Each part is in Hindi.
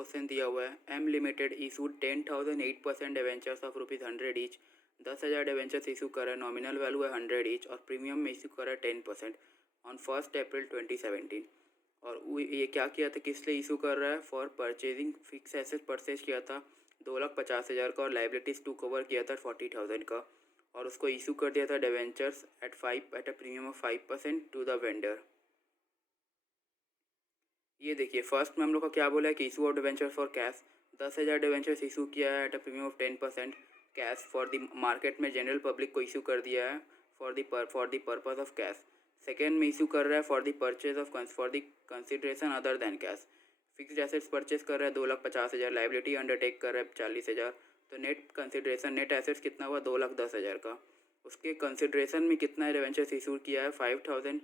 क्वेश्चन दिया हुआ है, M limited issued 10,008% debentures of ₹100 each. 10,000 debentures issue करा है, नॉमिनल वैल्यू है 100 ईच और प्रीमियम में इशू करा है 10% ऑन 1 अप्रैल 2017। और ये क्या किया था, किस लिए इशू कर रहा है? For purchasing fix asset purchase किया था 2,50,000 का और लाइबिलिटीज़ टू कवर किया था 40,000 का, और उसको इशू कर दिया था debentures at a premium of 5% to the vendor. ये देखिए, फर्स्ट में हम लोग का क्या बोला है कि issue of debenture for cash. 10,000 debentures issue किया है eight a premium of 10% cash for the market में जनरल पब्लिक को इशू कर दिया है for the purpose of cash. Second में इशू कर रहा है for the purchase of for the consideration other than cash. Fixed assets purchase कर रहा है 2,50,000, लाइबिलिटी अंडरटेक कर रहा है 40,000, तो नेट कंसिडरेशन नेट एसेट्स कितना हुआ 2,10,000 का। उसके कंसिडरेशन में कितना डिवेंचर्स इशू किया है 5,000,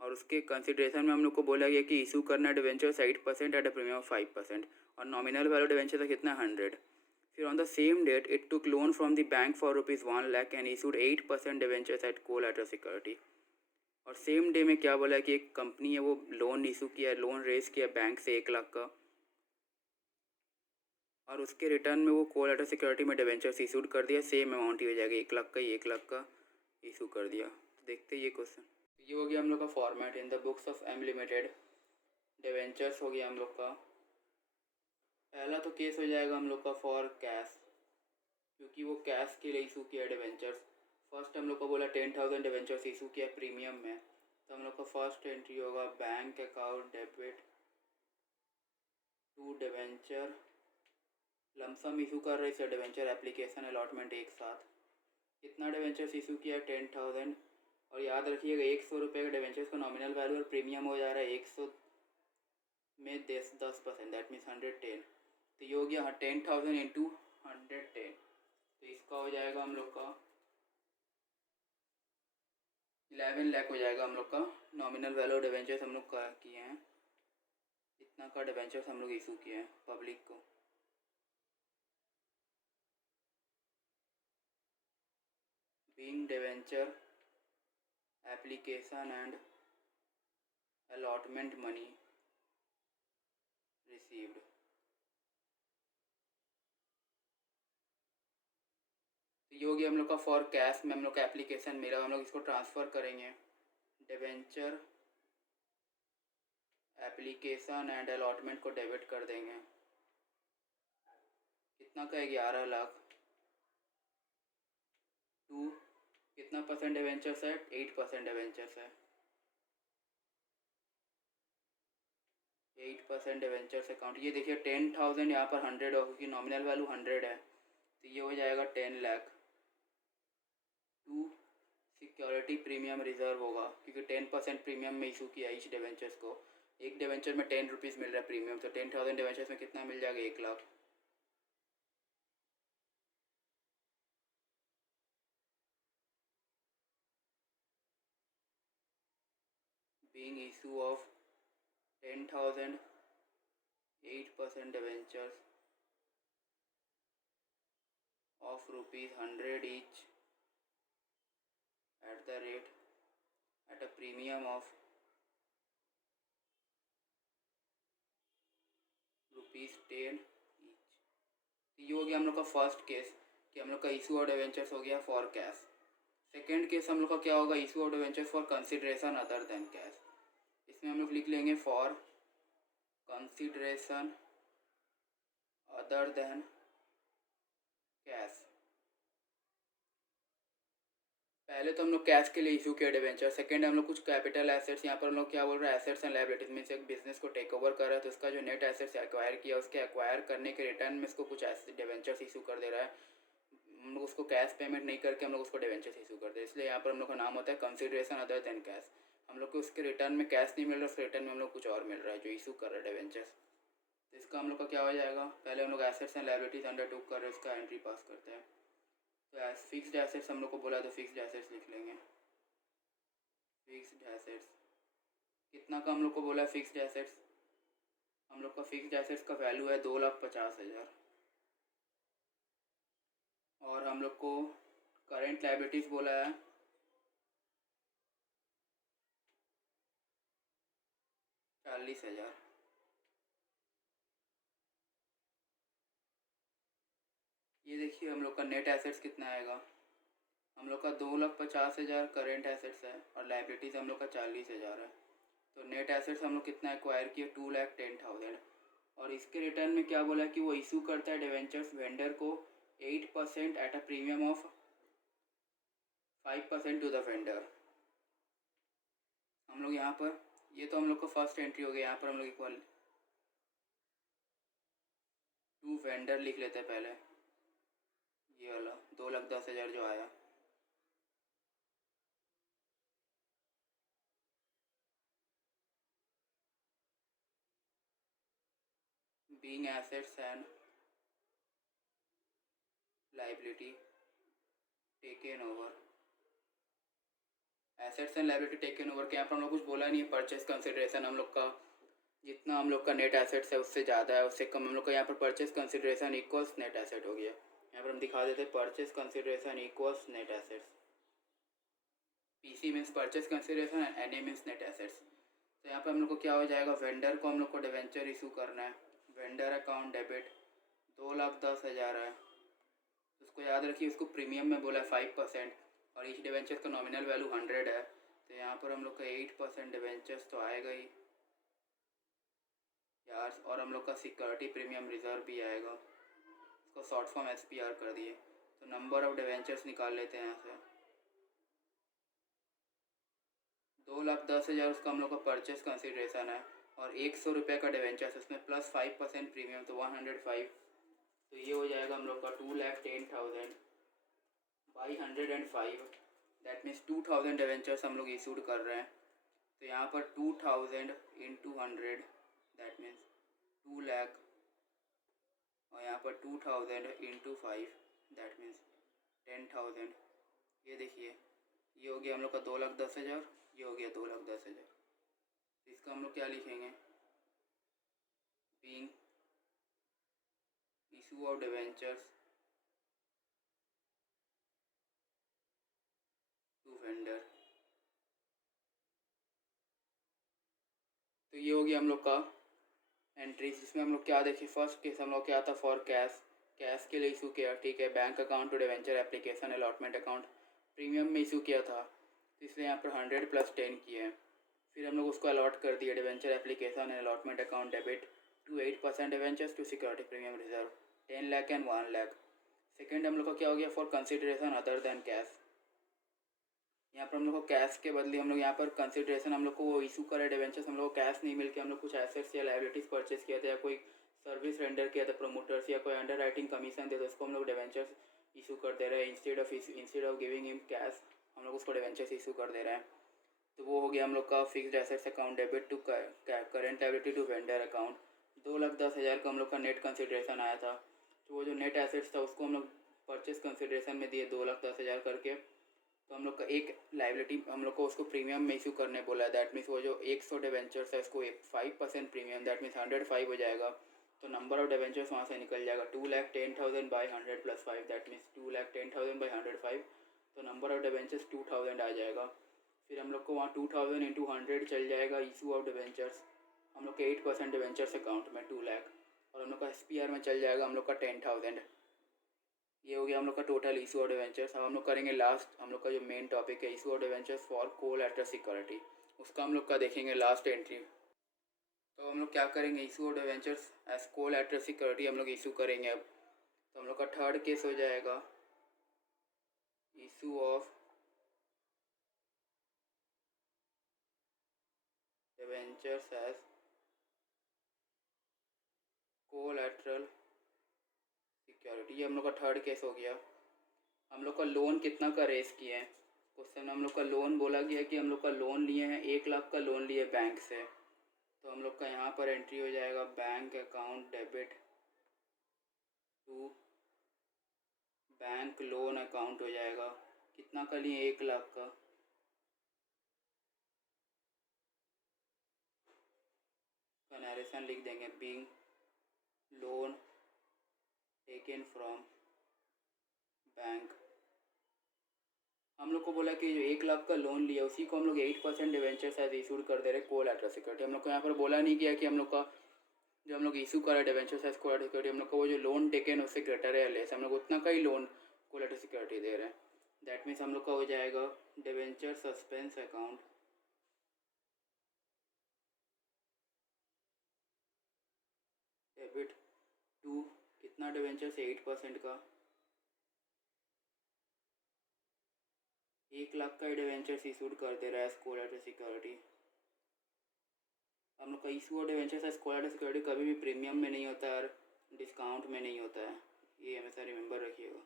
और उसके कंसिडरेशन में हम लोग को बोला गया कि इशू करना है debentures 8% at a premium of 5% और नॉमिनल वैल्यू डिवेंचर था कितना 100। फिर on the same date it took loan from the bank for ₹1 lakh and issued 8% debentures at collateral security. और सेम डे में क्या बोला कि एक कंपनी है वो लोन इशू किया, लोन रेज किया बैंक से 1 लाख का, और उसके रिटर्न में वो कोलैटरल सिक्योरिटी में डिवेंचर्स इशूड कर दिया, सेम अमाउंट ही हो जाएगा 1 लाख का ही, 1 लाख का इशू कर दिया। तो देखते ये क्वेश्चन, ये हो गया हम लोग का format in the books of M limited. Debentures हो गया हम लोग का। पहला तो केस हो जाएगा हम लोग का फॉर कैश, क्योंकि वो कैश के लिए इशू किया डिवेंचर्स। फर्स्ट हम लोग को बोला 10,000 डिवेंचर्स इशू किया प्रीमियम में, तो हम लोग का फर्स्ट एंट्री होगा bank account debit to debenture, lump sum issue कर रहे हैं डिवेंचर एप्लीकेशन अलॉटमेंट एक साथ। कितना डिवेंचर्स इशू किया 10,000, और याद रखिएगा 100 रुपये का डिवेंचर्स का नॉमिनल वैल्यू और प्रीमियम हो जा रहा है 100 में 10%, दैट मीन्स 110। तो ये हो गया 10,000 इंटू 110, तो इसका हो जाएगा हम लोग का 11 लाख हो जाएगा हम लोग का नॉमिनल वैल्यू डिवेंचर्स हम लोग का किए हैं, इतना का डिवेंचर्स हम लोग इशू किए हैं पब्लिक को। Being debenture application and allotment money received. तो ये हो गया हम लोग का फॉर कैश में हम लोग का एप्लीकेशन मिला, हम लोग इसको ट्रांसफ़र करेंगे डिवेंचर एप्लीकेशन एंड अलॉटमेंट को डेबिट कर देंगे, कितना का है 11 लाख टू कितना परसेंट डिवेंचर्स है 8% डिवेंचर्स है, 8% डिवेंचर्स अकाउंट। ये देखिए 10,000 यहाँ पर 100 हो, क्योंकि नॉमिनल वैल्यू 100 है, तो ये हो जाएगा 10 lakh to security premium reserve होगा, क्योंकि 10% प्रीमियम में इशू किया ईच डिवेंचर्स को। एक डिवेंचर में 10 रुपीज़ मिल रहा है प्रीमियम, तो 10,000 डिवेंचर्स में कितना मिल जाएगा 1 lakh. Being issue of 10,000 8% debentures of ₹100 each at the rate at a premium of ₹10 each. ये हो गया हम लोग का फर्स्ट केस कि हम लोग का इशू ऑफ डिवेंचर्स हो गया फॉर कैश। सेकेंड केस हम लोग का क्या होगा, issue of debentures for consideration other than cash. इसमें हम लोग लिख लेंगे for consideration other than cash. पहले तो हम लोग कैश के लिए इशू किया डिवेंचर, सेकंड हम लोग कुछ कैपिटल एसेट्स, यहाँ पर हम लोग क्या बोल रहे हैं एसेट्स एंड लायबिलिटीज में से एक बिजनेस को टेक ओवर कर रहा है, तो उसका जो नेट एसेट्स एक्वायर किया उसके एक्वायर करने के रिटर्न में इसको कुछ डिवेंचर्स इशू कर दे रहा है। हम लोग उसको कैश पेमेंट नहीं करके हम लोग उसको डिवेंचर्स इशू कर दे, इसलिए यहाँ पर हम लोग का नाम होता है कंसिडरेशन अदर देन कैश। हम लोग को उसके रिटर्न में कैश नहीं मिल रहा, उसके रिटर्न में हम लोग कुछ और मिल रहा है जो इशू कर रहा है डिवेंचर्स। तो इसका हम लोग का क्या हो जाएगा, पहले हम लोग एसेट्स एंड लायबिलिटीज अंडर टूक कर रहे हैं, उसका एंट्री पास करते हैं। तो फिक्स्ड एसेट्स हम लोग को बोला तो फिक्स्ड एसेट्स लिख लेंगे। फिक्स्ड एसेट्स कितना का हम लोग को बोला है फिक्स्ड एसेट्स, हम लोग का फिक्स्ड एसेट्स का वैल्यू है 2,50,000, और हम लोग को करेंट लायबिलिटीज़ बोला है 40,000। ये देखिए हम लोग का नेट एसेट्स कितना आएगा। हम लोग का 2,50,000 करेंट एसेट्स है और लाइबिलिटीज़ हम लोग का 40,000 है। तो नेट एसेट्स हम लोग कितना एक्वायर किए, 2,10,000। और इसके रिटर्न में क्या बोला कि वो इशू करता है डिवेंचर्स वेंडर को 8% at a premium of 5% to the vendor. हम लोग यहाँ पर, ये तो हम लोग का फर्स्ट एंट्री हो गया। यहाँ पर हम लोग इक्वल टू वेंडर लिख लेते हैं पहले, ये वाला 2,10,000 जो आया। Being assets and liability taken over, assets and liability taken over के यहाँ पर हम लोग कुछ बोला नहीं है। परचेस कंसिडरेशन हम लोग का जितना हम लोग का नेट एसेट्स है उससे ज़्यादा है, उससे कम हम लोग का यहाँ पर purchase consideration equals net asset हो गया। यहाँ पर हम दिखा देते purchase consideration equals net assets. PC means purchase consideration and NA means net assets. तो यहाँ पर हम लोग को क्या हो जाएगा, वेंडर को हम लोग को डिवेंचर इशू करना है। वेंडर अकाउंट डेबिट 2,10,000 है। उसको याद रखिए, उसको प्रीमियम में बोला है 5% और इस डिवेंचर का नॉमिनल वैल्यू 100 है। तो यहाँ पर हम लोग का 8% डिवेंचर्स तो आएगा ही यार, और हम लोग का सिक्योरिटी प्रीमियम रिजर्व भी आएगा। उसको शॉर्ट फॉर्म SPR कर दिए। तो नंबर ऑफ डिवेंचर्स निकाल लेते हैं यहाँ से। 2,10,000 उसका हम लोग का परचेस कंसिडरेशन है और 100 रुपये का डिवेंचर्स, उसमें प्लस 5% प्रीमियम, तो 105। तो ये हो जाएगा हम लोग का 2,10,000 बाई 105। दैट मीन्स 2,000 डिवेंचर्स हम लोग इशूड कर रहे हैं। तो यहाँ पर 2,000 इंटू 100 दैट मीन्स 2 लाख, और यहाँ पर 2,000 इंटू 5 दैट मीन्स 10,000। ये देखिए, ये हो गया हम लोग का 2,10,000, ये हो गया 2,10,000। इसका हम लोग क्या लिखेंगे, being issue of debentures to vendor. तो ये हो गया हम लोग का एंट्रीज, जिसमें हम लोग क्या देखें, फर्स्ट केस हम लोग क्या था, फॉर कैश, कैश के लिए इशू किया, ठीक है। Bank account to debenture application allotment account premium में इशू किया था, तो इसलिए यहाँ पर 100 + 10 किए हैं। फिर हम लोग उसको अलॉट कर दिए, debenture application and allotment account debit to 8% debentures to security premium reserve 10 lakh and 1 lakh. Second हम लोग का क्या हो गया, for consideration other than cash. यहाँ पर हम लोग को कैश के बदले हम लोग यहाँ पर कंसिडरेशन हम लोग को वो इशू करे डिवेंचर्स, हम लोग को कैश नहीं मिल के हम लोग कुछ एसेट्स या लाइबिलिटीज़ परचेस किया था, या कोई सर्विस रेंडर किया था प्रोमोटर्स, या कोई अंडर राइटिंग कमीशन दे, तो उसको हम लोग डिवेंचर्स इशू कर दे रहे हैं। Instead of giving him cash हम लोग उसको डिवेंचर्स इशू कर दे रहे हैं। तो वो हो गया हम लोग का fixed assets account debit to current liability to vendor account. 2,10,000 का हम लोग का नेट कंसिडरेशन आया था। तो वो जो नेट एसेट्स था उसको हम लोग परचेस कंसिडरेशन में दिए 2,10,000 करके। तो हम लोग का एक लाइबिलिटी हम लोग को उसको प्रीमियम में इशू करने बोला है। दैट मीन्स वो जो 100 डिवेंचर्स है उसको 5% प्रीमियम, दैट मीन्स 105 हो जाएगा। तो नंबर ऑफ डिवेंचर्स वहाँ से निकल जाएगा 2,10,000 बाई 100 + 5 दैट मीन्स 2,10,000 बाई 105। तो नंबर ऑफ डिवेंचर्स 2,000 आ जाएगा। फिर हम लोग को वहाँ 2,000 इंटू 100 चल जाएगा इशू ऑफ डिवेंचर्स हम लोग के 8% डिवेंचर्स अकाउंट में 2 लाख, और हम लोग का SPR में चल जाएगा हम लोग का 10,000। ये हो गया हम लोग का टोटल इशू ऑफ डिवेंचर्स। अब हम लोग करेंगे लास्ट, हम लोग का जो मेन टॉपिक है issue of debentures for collateral security, उसका हम लोग का देखेंगे लास्ट एंट्री। तो हम लोग क्या करेंगे, issue of debentures as collateral security हम लोग इशू करेंगे अब। तो हम लोग का थर्ड केस हो जाएगा issue of debentures as collateral security. ये हम लोग का थर्ड केस हो गया। हम लोग का लोन कितना का रेस किए हैं, क्वेश्चन हम लोग का लोन बोला गया है कि हम लोग का लोन लिए हैं 1 लाख का लोन लिए बैंक से। तो हम लोग का यहाँ पर एंट्री हो जाएगा bank account debit to bank loan account हो जाएगा। कितना का लिए, 1 लाख का। नरेशन लिख देंगे, being loan taken from bank हम लोग को बोला कि जो 1 लाख का लोन लिया उसी को हम लोग 8% डिवेंचर्स एज इशूड कर दे रहे कोलैटरल सिक्योरिटी। हम लोग को यहाँ पर बोला नहीं किया कि हम लोग का जो हम लोग इशू करा डिवेंचर्स एज कोलैटरल सिक्योरिटी, हम लोग को वो जो लोन टेकन उससे ग्रेटर है लेस, हम लोग उतना का ही लोन कोलैटरल सिक्योरिटी दे रहे हैं। दैट मीन्स हम लोग का हो जाएगा debenture suspense account debit to कितना डिवेंचर से 8% का, 1 लाख का ही डिवेंचर्स इशूड कर दे रहा है कोलैटरल सिक्योरिटी। हम लोग का इशू और डिवेंचर्स एज कोलैटरल सिक्योरिटी कभी भी प्रीमियम में नहीं होता है और डिस्काउंट में नहीं होता है, ये हमेशा रिमेंबर रखिएगा।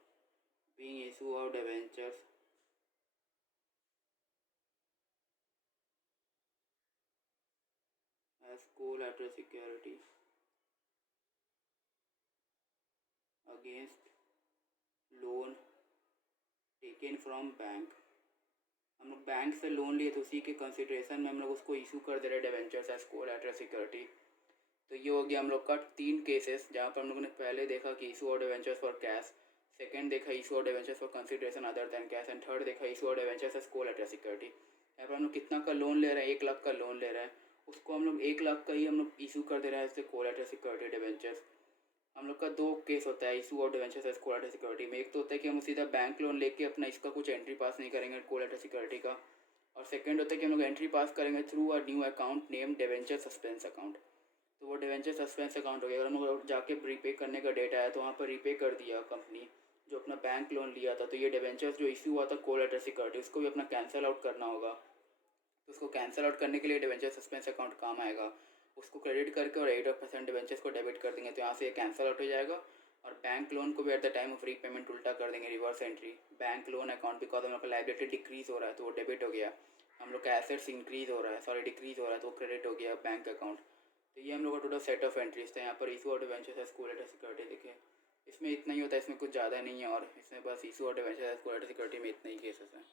बीइंग इशू और debentures as collateral security against loan taken from bank. हम लोग बैंक से लोन लिए तो उसी के कंसिडरेशन में हम लोग उसको इशू कर दे रहे डिवेंचर्स एज कोलैटरल सिक्योरिटी। तो ये हो गया हम लोग का 3 केसेस, जहाँ पर हम लोगों ने पहले देखा कि इशू और डिवेंचर्स फॉर कैश, सेकंड देखा इशू और debentures for consideration other than cash, and third देखा इशू और डिवेंचर्स एज कोलैटरल सिक्योरिटी। यहाँ पर हम लोग कितना का लोन ले रहे हैं, 1 लाख का लोन ले रहे हैं, उसको हम लोग 1 लाख का ही हम लोग इशू कर दे रहे हैं एज कोलैटरल सिक्योरिटी डिवेंचर्स। हम लोग का 2 केस होता है इशू और डिवेंचर्स एज कोलैटरल सिक्योरिटी में। एक तो होता है कि हम सीधा बैंक लोन लेके अपना इसका कुछ एंट्री पास नहीं करेंगे कोलैटरल सिक्योरिटी का, और सेकंड होता है कि हम लोग एंट्री पास करेंगे through a new account name debenture suspense account. तो वो डिवेंचर सस्पेंस अकाउंट हो गया। अगर हम लोग जाके रीपे करने का डेट आया तो वहाँ पर रीपे कर दिया कंपनी जो अपना बैंक लोन लिया था, तो ये डिवेंचर्स जो इशू हुआ था कोलैटरल सिक्योरिटी उसको भी अपना कैंसिल आउट करना होगा। तो उसको कैंसिल आउट करने के लिए डिवेंचर सस्पेंस अकाउंट काम आएगा। उसको क्रेडिट करके और 8% डिवेंचर्स को डेबिट कर देंगे, तो यहाँ से ये कैंसिल आउट हो जाएगा। और बैंक लोन को भी at the time of repayment उल्टा कर देंगे, reverse entry bank loan account, because हम लोग का लाइबिलिटी डिक्रीज हो रहा है तो वो डेबिट हो गया। हम लोग का एसेट्स इंक्रीज हो रहा है, सॉरी डिक्रीज हो रहा है तो वो क्रेडिट हो गया बैंक अकाउंट। तो ये हम लोग का टोटल सेट ऑफ एंट्रीज था। यहाँ पर इशू और डिवेंचर्स एज कोलैटरल सिक्योरिटी देखें, इसमें इतना ही होता है, इसमें कुछ ज़्यादा नहीं है, और इसमें बस इशू और डिवेंचर्स एज कोलैटरल सिक्योरिटी में इतने ही केसेस हैं।